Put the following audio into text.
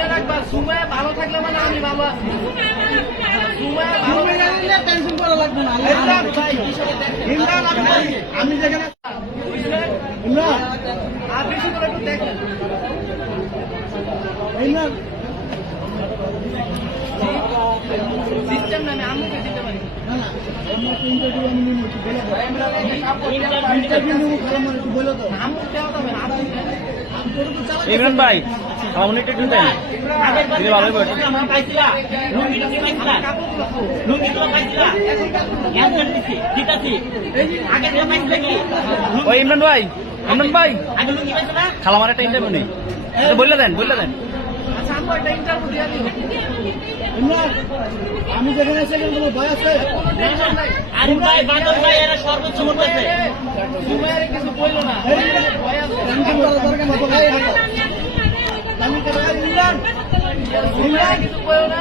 মনে রাখবা সুমায়া ভালো থাকলে মানে আমি ভালো আছি। সুমায়া ভালো থাকলে টেনশন করা লাগবে না। ইমরান আমি যেখানে ইমরান আপনি শুধু একটু দেখেন ইমরান সিস্টেম না আমি আমুকে দিতে পারি না না আমরা তো ইন্টারভিউ আমি নিব কি বলে ইন্টারভিউ নিব খারাপ মানে একটু বলে দাও আমুক দেওয়া যাবে না ইমরান ভাই আমার একটু একটু দেন দিলে ভালো হবে আমার পাইছিলা লুঙ্গিটা কি পাইছিলা লুঙ্গিটা পাইছিলা এখন দিছি ঠিক আছে আগে যে পাইছিলা কি ওই ইমরান ভাই আগে লুঙ্গি পাইছিলা খালা আমার একটা ইন্টারভিউ নেই বললে দেন আচ্ছা আমরা একটা ইন্টারভিউ দিয়ে দিও ইমরান আমি যেখানে আছি কোনো ভয় আছে আরে ভাই বাদল ভাই এরা সর্বোচ্চ করতেছে সুমাইয়ের কিছু কইলো না ভয় আছে টেনশন করা দরকার না ভাই আমি তো ভাই ইমরান কিছু কইলো না